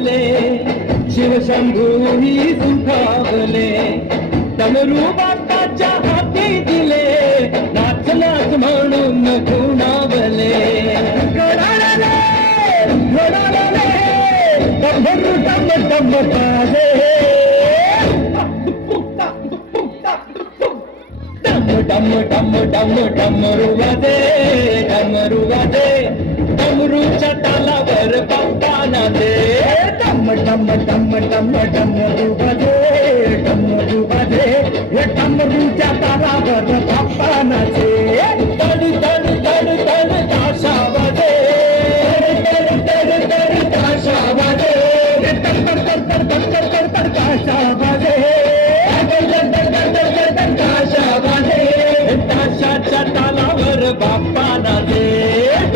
लागले शिवशंभूही सुखावले डमरू बाप्पाच्या हाती दिले नाच नाच म्हणून खुणावले घोडाळले घोडाळले डमरू डम डम बाजे डम डम डम डमरू वाजे डमरूच्या तालावर बाप्पा नाचे डम डम डम डम डमरू वाजे हे डमरूच्या तालावर बाप्पा नाचे तड तड तड तड ताशा वाजे तड तड तड ताशा वाजे तड तड तड तड तड तड ताशा वाजे ताशाच्या तालावर बाप्पा नाचे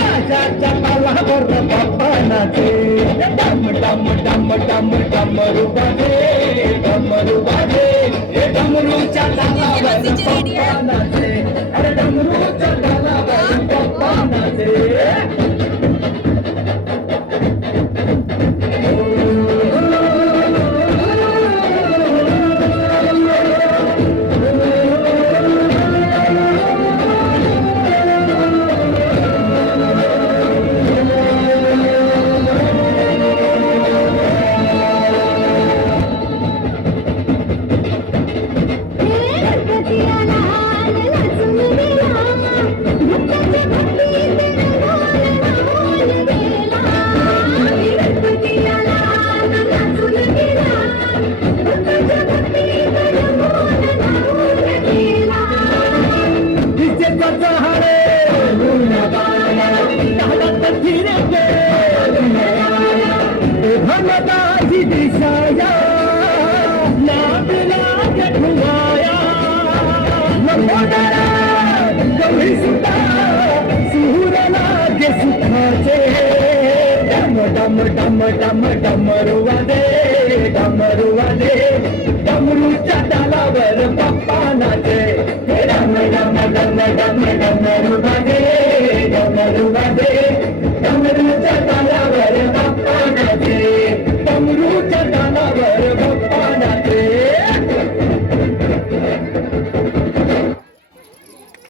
ताशाच्या तालावर बाप्पा नाचे डम डम डम डम डमरू वाजे हे डमरूच्या तालावर बाप्पा नाचे अरे डमरूच्या तालावर बाप्पा नाचे डम डम डम डमरू वाजे डमरूच्या तालावर बाप्पा नाचे डम डम डम डम